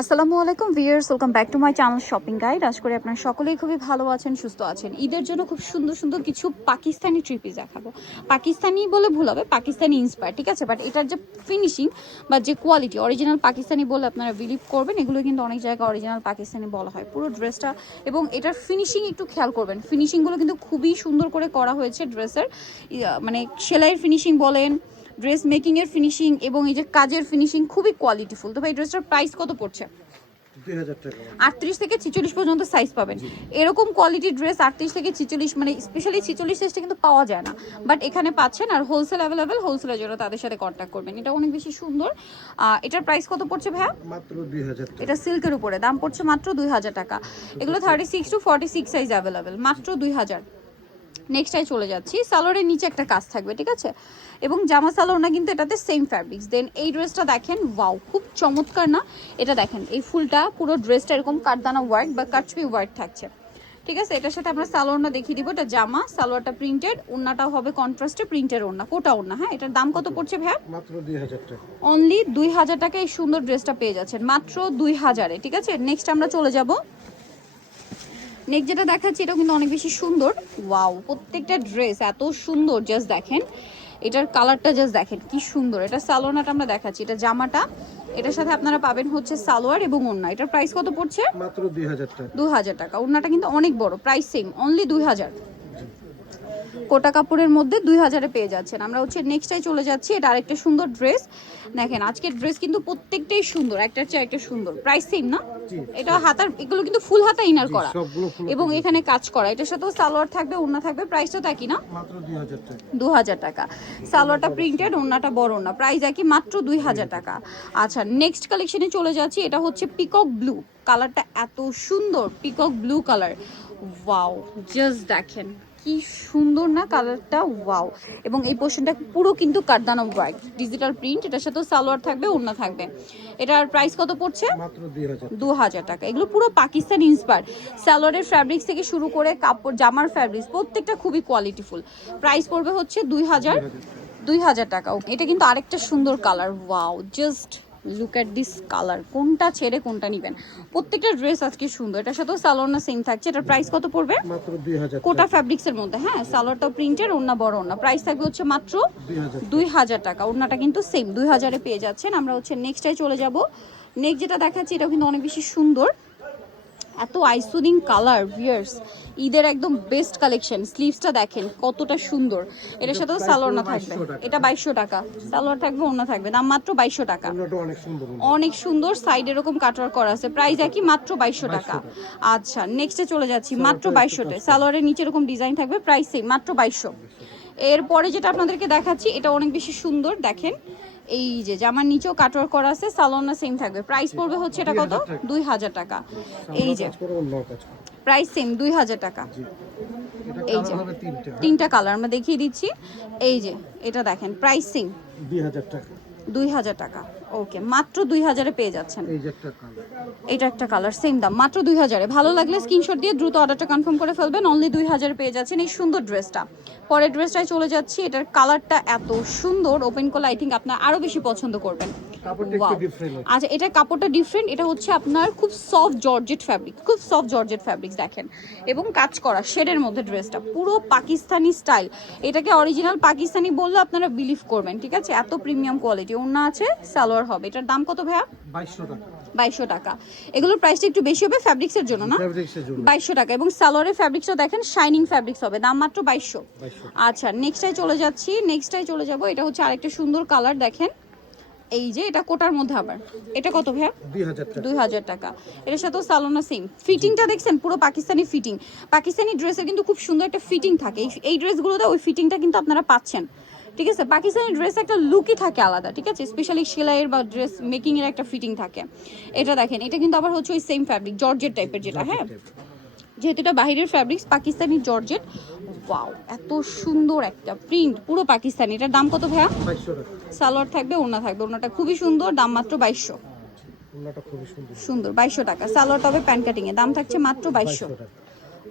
আসসালামু আলাইকুম viewers welcome back to my channel shopping guide. আশা করি আপনারা সকলেই খুবই ভালো আছেন, সুস্থ আছেন। ঈদের জন্য খুব সুন্দর সুন্দর কিছু পাকিস্তানি ট্রিপিস দেখাবো। পাকিস্তানি বলে ভুল হবে, পাকিস্তানি ইন্সপায়ার ঠিক আছে? বাট এটার যে ফিনিশিং বা যে কোয়ালিটি অরিজিনাল পাকিস্তানি বলে আপনারা বিলিভ করবেন, এগুলো কিন্তু অনেক জায়গায় অরিজিনাল পাকিস্তানি বলা হয়। পুরো ড্রেসটা এবং এটার ফিনিশিং একটু খেয়াল করবেন। ফিনিশিংগুলো কিন্তু খুবই সুন্দর করে করা হয়েছে ড্রেসের মানে সেলাইয়ের ফিনিশিং বলেন ড্রেস মেকিং এর ফিনিশিং এবং এই যে কাজের ফিনিশিং খুবই কোয়ালিটিফুল তো ভাই ড্রেসটার প্রাইস কত পড়ছে? আটত্রিশ থেকে ছিচল্লিশ পর্যন্ত সাইজ পাবেন। এরকম কোয়ালিটির ড্রেস আটত্রিশ থেকে ছিচল্লিশ মানে স্পেশালি ছিচল্লিশ সাইজটা কিন্তু পাওয়া যায় না। বাট এখানে পাচ্ছেন আর হোলসেল অ্যাভেলেবেল হোলসেলের জন্য তাদের সাথে কন্ট্যাক্ট করবেন। এটা অনেক বেশি সুন্দর। এটার প্রাইস কত পড়ছে ভাইয়া? এটা সিল্কের উপরে। দাম পড়ছে মাত্র দুই হাজার টাকা। এগুলো thirty six to forty six size available মাত্র দুই হাজার। নেক্সটাই চলে যাচ্ছি। সালোয়ারের নিচে একটা কাজ থাকবে ঠিক আছে? এবং জামা সালোয়ার না কিন্তু এটাতে সেম ফ্যাব্রিক্স দেন এই ড্রেসটা দেখেন ওয়াও খুব চমৎকার না? এটা দেখেন এই ফুলটা পুরো ড্রেসটা এরকম কাটদানা ওয়ার্ক বা কাটছবি ওয়ার্ক থাকছে। ঠিক আছে? এটার সাথে আমরা সালোয়ারটা দেখিয়ে দিব। এটা জামা সালোয়ারটা প্রিন্টেড ওড়নাটাও হবে কন্ট্রাস্টে প্রিন্টের ওড়না কোটা ওড়না হ্যাঁ? এটার দাম কত পড়ছে ভাইয়া? মাত্র দুই হাজার টাকা। অনলি দুই হাজার টাকা এই সুন্দর ড্রেসটা পেয়ে যাচ্ছেন। মাত্র দুই হাজারে ঠিক আছে? নেক্সট আমরা চলে যাব। নেক্সট যেটা দেখাচ্ছি এটাও কিন্তু অনেক বেশি সুন্দর। ওয়াও প্রত্যেকটা ড্রেস এত সুন্দর জাস্ট দেখেন। এটার কালারটা জাস্ট দেখেন কি সুন্দর। এটা সালোয়ারটা আমরা দেখাচ্ছি এটা জামাটা। এটার সাথে আপনারা পাবেন হচ্ছে সালোয়ার এবং ওড়না। এটার প্রাইস কত পড়ছে? মাত্র দুই হাজার টাকা। দু হাজার টাকা। ওড়নাটা কিন্তু অনেক বড় প্রাইস সেম অনলি দুই হাজার। কোটা কাপড়ের মধ্যে দুই হাজারে পেয়ে যাচ্ছেন। আমরা হচ্ছে নেক্সটাই চলে যাচ্ছি। এটা আরেকটা সুন্দর ড্রেস দেখেন আজকের ড্রেস কিন্তু প্রত্যেকটাই সুন্দর। একটার চেয়ে একটা সুন্দর। প্রাইস সেম না? এটা হাতার এগুলো কিন্তু ফুল হাতা ইনার করা। এবং এখানে কাজ করা। এটার সাথেও সালোয়ার থাকবে ওড়না থাকবে। প্রাইসটা তাকি না? দু হাজার টাকা। সালোয়ারটা প্রিন্টেড ওড়নাটা বড় না প্রাইস একই মাত্র দুই হাজার টাকা। আচ্ছা নেক্সট কালেকশনে চলে যাচ্ছি। এটা হচ্ছে পিকক ব্লু কালারটা এত সুন্দর peacock blue colour wow just দেখেন। কি সুন্দর না কালারটা ওয়াও। এবং এই পোর্শনটা পুরো কিন্তু কাঠদানা ওয়ার্ক ডিজিটাল প্রিন্ট এটার সাথেও সালোয়ার থাকবে ওড়না থাকবে। এটার প্রাইস কত পড়ছে? দু হাজার টাকা। এগুলো পুরো পাকিস্তান ইন্সপায়ার সালোয়ারের ফ্যাব্রিক্স থেকে শুরু করে কাপড় জামার ফ্যাব্রিক্স প্রত্যেকটা খুবই কোয়ালিটিফুল প্রাইস পড়বে হচ্ছে দুই হাজার দুই হাজার টাকা। ওকে এটা কিন্তু আরেকটা সুন্দর colour wow just look at this colour কোনটা ছেড়ে কোনটা নেবেন? প্রত্যেকটা ড্রেস আজকে সুন্দর। এটার সাথেও সালোয়ার না সেম থাকছে। এটার প্রাইস কত পড়বে? কোটা ফ্যাব্রিক্সের মধ্যে। হ্যাঁ সালোয়ারটা প্রিন্টের ওড়না বড় ওন্না প্রাইস থাকবে হচ্ছে মাত্র দুই হাজার টাকা। ওড়নাটা কিন্তু সেম দুই হাজারে পেয়ে যাচ্ছেন। আমরা হচ্ছে নেক্সটাই চলে যাব। নেক্সট যেটা দেখাচ্ছি এটাও কিন্তু অনেক বেশি সুন্দর। এত আইসুদিং কালার ভিয়ার্স ঈদের একদম বেস্ট কালেকশন স্লিভসটা দেখেন কতটা সুন্দর। এটার সাথে সালোয়ার না থাকবে। এটা বাইশশো টাকা। সালোয়ার থাকবে অন্য থাকবে দাম মাত্র বাইশশো টাকা। অনেক সুন্দর সাইড এরকম কাটওয়ার করা আছে। প্রাইস একই মাত্র বাইশশো টাকা। আচ্ছা নেক্সটে চলে যাচ্ছি মাত্র বাইশশো সালোয়ারের নিচে এরকম ডিজাইন থাকবে প্রাইস সেম মাত্র বাইশশো। এরপরে যেটা আপনাদেরকে দেখাচ্ছি এটা অনেক বেশি সুন্দর দেখেন। এই যে জামার নিচেও কাটওয়ার করা আছে সালোনা সেম থাকবে। প্রাইস পড়বে হচ্ছে এটা কত? দুই হাজার টাকা। এই যে প্রাইস সেম দুই হাজার টাকা। এই যে। তিনটা। কালার আমরা দেখিয়ে দিচ্ছি। এই যে এটা দেখেন প্রাইস সেম দুই হাজার টাকা। দুই হাজার টাকা। ওকে মাত্র দুই হাজারে পেয়ে যাচ্ছেন। এটা একটা কালার সেম দাম মাত্র দুই হাজারে। ভালো লাগলে স্ক্রিনশট দিয়ে দ্রুত অর্ডারটা কনফার্ম করে ফেলবেন। অনলি দুই হাজারে পেয়ে যাচ্ছেন এই সুন্দর ড্রেসটা পরের ড্রেসটায় চলে যাচ্ছি এটার কালারটা এত সুন্দর ওপেন করলে আই থিঙ্ক আপনার আরও বেশি পছন্দ করবেন। আচ্ছা এটা কাপড়টা ডিফারেন্ট এটা হচ্ছে আপনার খুব সফট জর্জেট ফ্যাব্রিক খুব সফট জর্জেট ফ্যাব্রিক্স দেখেন। এবং কাজ করা শেডের মধ্যে ড্রেসটা পুরো পাকিস্তানি স্টাইল এটাকে অরিজিনাল পাকিস্তানি বললে আপনারা বিলিভ করবেন ঠিক আছে? এত প্রিমিয়াম কোয়ালিটি অন্য আছে সালোয়ার হবে। এটার দাম কত ভাইয়া? বাইশশো টাকা। বাইশশো টাকা। এগুলোর প্রাইসটা একটু বেশি হবে ফ্যাব্রিক্সের জন্য না? বাইশশো টাকা। এবং সালোয়ারের ফ্যাব্রিক্সও দেখেন শাইনিং ফ্যাব্রিক্স হবে। দাম মাত্র বাইশশো। আচ্ছা নেক্সটাই চলে যাচ্ছি। নেক্সটাই চলে যাব। এটা হচ্ছে আরেকটা সুন্দর কালার দেখেন। এই যে এটা কোটার মধ্যে আবার। এটা কত ভাইয়া? দুই হাজার টাকা। এটার সাথেও সালোনা সেম ফিটিংটা দেখছেন? পুরো পাকিস্তানি ফিটিং পাকিস্তানি ড্রেসের কিন্তু খুব সুন্দর একটা ফিটিং থাকে। এই- এই ড্রেসগুলোতে ওই ফিটিংটা কিন্তু আপনারা পাচ্ছেন। ঠিক আছে? পাকিস্তানি ড্রেস একটা লুকই থাকে আলাদা। ঠিক আছে? স্পেশালি সেলাইয়ের বা ড্রেস মেকিং এর একটা ফিটিং থাকে। এটা দেখেন। এটা কিন্তু আবার হচ্ছে ওই সেম ফ্যাব্রিক জর্জেট টাইপের যেটা হ্যাঁ? যেহেতু এটা বাহিরের ফ্যাব্রিক্স পাকিস্তানি জর্জেট। ওয়াও এত সুন্দর একটা প্রিন্ট পুরো পাকিস্তানি। এটার দাম কত ভাইয়া? সালোয়ার থাকবে ওনা থাকবে। ওনাটা খুবই সুন্দর দাম মাত্র বাইশশো। সুন্দর। সুন্দর বাইশশো টাকা। সালোয়ার তবে প্যান্ট কাটিং এ। দাম থাকছে মাত্র বাইশশো।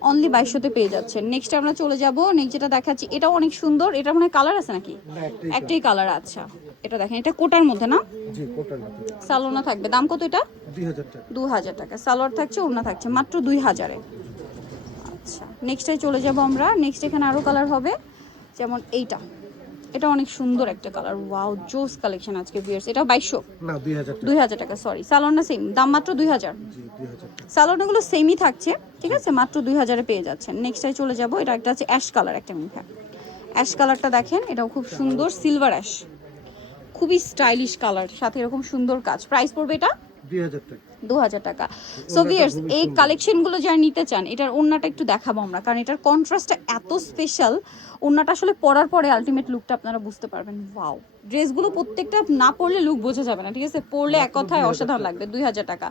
অনলি বাইশশোতে পেয়ে যাচ্ছেন। নেক্সট আমরা চলে যাব। নেক্সট যেটা দেখাচ্ছি এটাও অনেক সুন্দর। এটা মনে কালার আছে নাকি? না একটাই কালার আচ্ছা। এটা দেখেন এটা কোটার মধ্যে না? জি কোটার মতো সালোনা থাকবে। দাম কত এটা? দু হাজার টাকা। সালোয়ার থাকছে ওড়না থাকছে মাত্র দুই হাজারে। আচ্ছা নেক্সটে চলে যাব আমরা। নেক্সট এখানে আরও কালার হবে যেমন এইটা। এটা অনেক সুন্দর একটা কালার ওয়াও জোস কালেকশন আজকে বিয়ার্স এটা বাইশশো। না দুই হাজার টাকা। সরি সালোয়ারটা সেম দাম মাত্র দুই হাজার। জি দুই হাজার টাকা। সালোয়ারগুলো সেমই থাকছে ঠিক আছে? মাত্র দুই হাজারে পেয়ে যাচ্ছেন। নেক্সটে চলে যাব এটা একটা আছে অ্যাশ কালার একটা মিঠা। অ্যাশ কালারটা দেখেন এটাও খুব সুন্দর সিলভার অ্যাশ খুবই স্টাইলিশ কালার সাথে এরকম সুন্দর কাজ। প্রাইস পড়বে এটা দু হাজার টাকা। সো ভিয়ার্স এই কালেকশনগুলো যারা নিতে চান এটার ওড়নাটা একটু দেখাবো আমরা কারণ এটার কন্ট্রাস্টটা এত স্পেশাল ওড়নাটা আসলে পরার পরে আলটিমেট লুকটা আপনারা বুঝতে পারবেন। ওয়াও ড্রেসগুলো প্রত্যেকটা না পরলে লুক বোঝা যাবে না ঠিক আছে? পরলে এক কথায় অসাধারণ লাগবে দুই হাজার টাকা।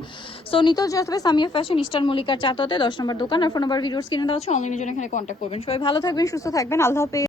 সো যেতে হবে সামিয়া ফ্যাশন ইস্টার মল্লিকার চারটাতে দশ নম্বর দোকান আর ফোন নাম্বার ভিডিওস কিনে দেওয়া হচ্ছে অনলাইনের জন্য এখানে কন্ট্যাক্ট করবেন। সবাই ভালো থাকবেন সুস্থ থাকবেন আল্লাহ হাফেজ।